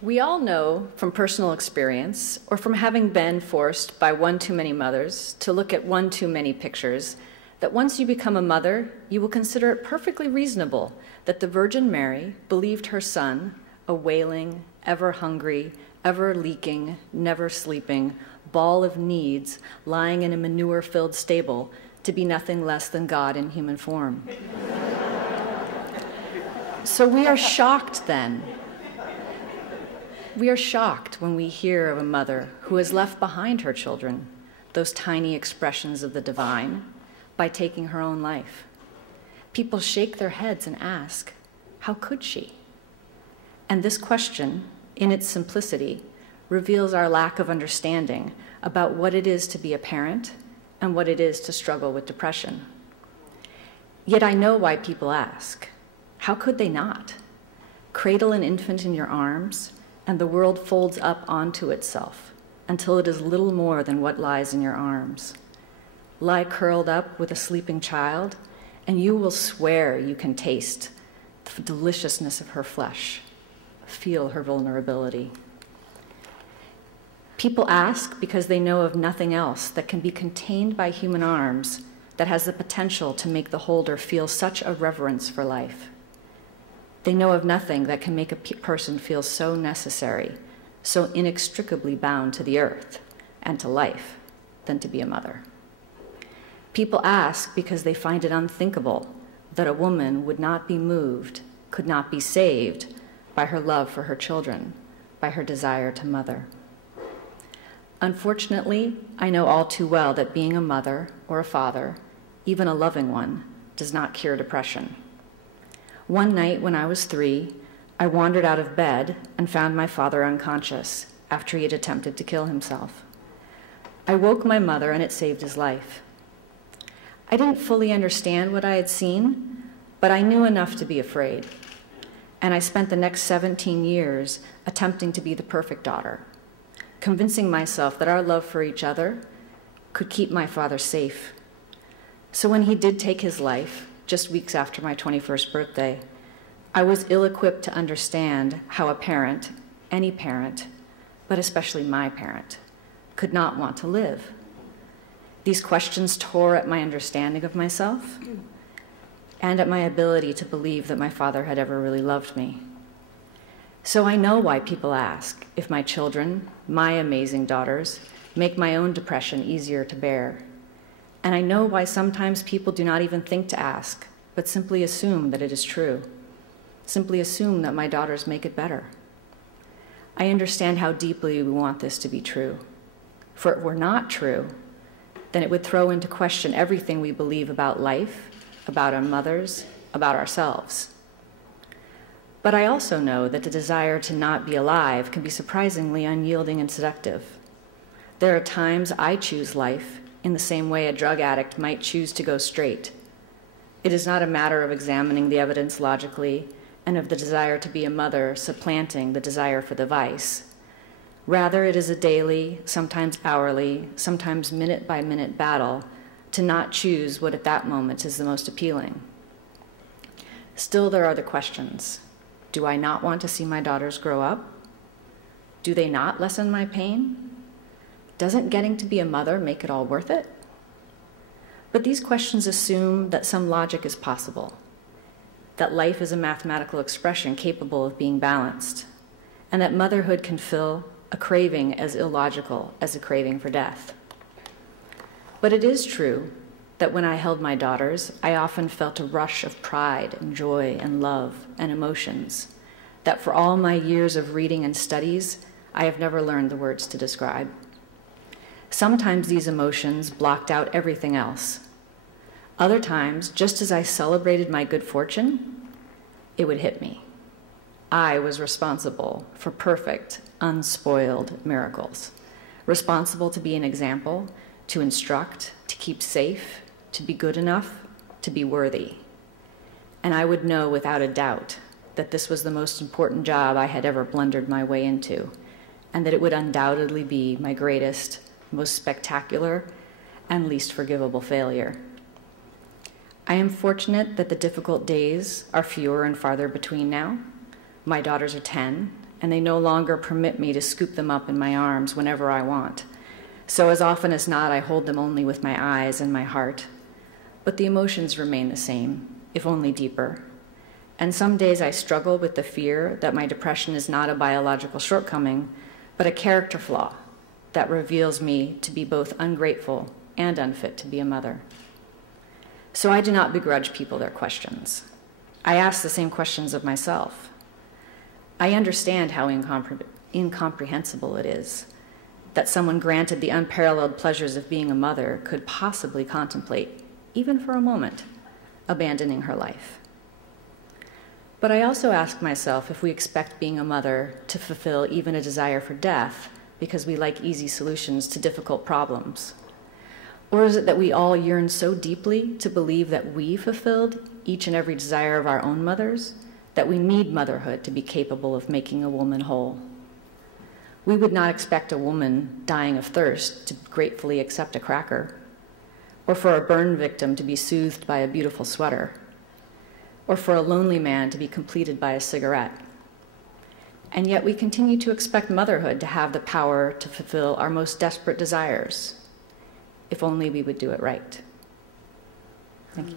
We all know from personal experience, or from having been forced by one too many mothers to look at one too many pictures, that once you become a mother, you will consider it perfectly reasonable that the Virgin Mary believed her son, a wailing, ever hungry, ever leaking, never sleeping, ball of needs lying in a manure-filled stable, to be nothing less than God in human form. So we are shocked then. We are shocked when we hear of a mother who has left behind her children, those tiny expressions of the divine, by taking her own life. People shake their heads and ask, how could she? And this question, in its simplicity, reveals our lack of understanding about what it is to be a parent and what it is to struggle with depression. Yet I know why people ask. How could they not? Cradle an infant in your arms, and the world folds up onto itself until it is little more than what lies in your arms. Lie curled up with a sleeping child, and you will swear you can taste the deliciousness of her flesh, feel her vulnerability. People ask because they know of nothing else that can be contained by human arms that has the potential to make the holder feel such a reverence for life. They know of nothing that can make a person feel so necessary, so inextricably bound to the earth and to life, than to be a mother. People ask because they find it unthinkable that a woman would not be moved, could not be saved by her love for her children, by her desire to mother. Unfortunately, I know all too well that being a mother or a father, even a loving one, does not cure depression. One night when I was 3, I wandered out of bed and found my father unconscious after he had attempted to kill himself. I woke my mother and it saved his life. I didn't fully understand what I had seen, but I knew enough to be afraid. And I spent the next 17 years attempting to be the perfect daughter, convincing myself that our love for each other could keep my father safe. So when he did take his life, just weeks after my 21st birthday, I was ill-equipped to understand how a parent, any parent, but especially my parent, could not want to live. These questions tore at my understanding of myself and at my ability to believe that my father had ever really loved me. So I know why people ask if my children, my amazing daughters, make my own depression easier to bear. And I know why sometimes people do not even think to ask, but simply assume that it is true. Simply assume that my daughters make it better. I understand how deeply we want this to be true. For if it were not true, then it would throw into question everything we believe about life, about our mothers, about ourselves. But I also know that the desire to not be alive can be surprisingly unyielding and seductive. There are times I choose life in the same way a drug addict might choose to go straight. It is not a matter of examining the evidence logically and of the desire to be a mother supplanting the desire for the vice. Rather, it is a daily, sometimes hourly, sometimes minute-by-minute battle to not choose what at that moment is the most appealing. Still, there are the questions. Do I not want to see my daughters grow up? Do they not lessen my pain? Doesn't getting to be a mother make it all worth it? But these questions assume that some logic is possible, that life is a mathematical expression capable of being balanced, and that motherhood can fill a craving as illogical as a craving for death. But it is true that when I held my daughters, I often felt a rush of pride and joy and love and emotions that for all my years of reading and studies, I have never learned the words to describe. Sometimes these emotions blocked out everything else. Other times, just as I celebrated my good fortune, it would hit me. I was responsible for perfect, unspoiled miracles, responsible to be an example, to instruct, to keep safe, to be good enough, to be worthy. And I would know without a doubt that this was the most important job I had ever blundered my way into, and that it would undoubtedly be my greatest, most spectacular, and least forgivable failure. I am fortunate that the difficult days are fewer and farther between now. My daughters are 10, and they no longer permit me to scoop them up in my arms whenever I want. So as often as not, I hold them only with my eyes and my heart. But the emotions remain the same, if only deeper. And some days I struggle with the fear that my depression is not a biological shortcoming, but a character flaw that reveals me to be both ungrateful and unfit to be a mother. So I do not begrudge people their questions. I ask the same questions of myself. I understand how incomprehensible it is that someone granted the unparalleled pleasures of being a mother could possibly contemplate, even for a moment, abandoning her life. But I also ask myself if we expect being a mother to fulfill even a desire for death because we like easy solutions to difficult problems. Or is it that we all yearn so deeply to believe that we fulfilled each and every desire of our own mothers that we need motherhood to be capable of making a woman whole? We would not expect a woman dying of thirst to gratefully accept a cracker, or for a burn victim to be soothed by a beautiful sweater, or for a lonely man to be completed by a cigarette. And yet we continue to expect motherhood to have the power to fulfill our most desperate desires, if only we would do it right. Thank you.